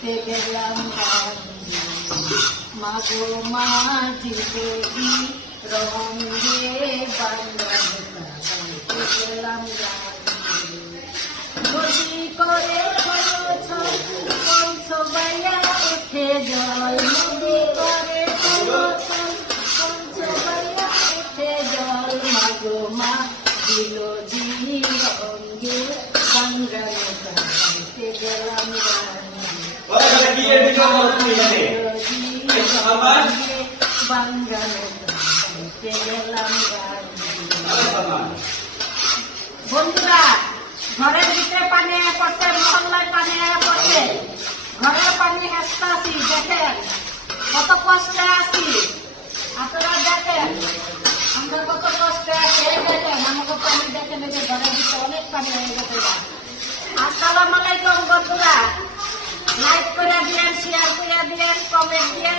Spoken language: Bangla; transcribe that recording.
পেলাম মাগো মা জীবনী রঙে পেলাম করে সবাই উঠে জল নদী করে সবাই উঠে জল মাগো মা দিল জি রঙে ওরা কি এর দিকে আমার তুমি জানে বাংলা গাইতে গেলাম গান বন্ধুরা, ঘরের ভিতরে পানি পড়ছে, মহল্লায় পানি পড়ছে। ঘরের পানি আসতেছি দেখেন কত কষ্টে আছি। আপনারা দেখেন, আমরা কত কষ্টে আছি। দেখেন, আমাকে পানি দেখেন ঘরের ভিতরে অনেক পানি হয়ে গেছে। বন্ধুরা লাইক করে দিলেন শেয়ার করে দিলেন কমেন্ট বেশি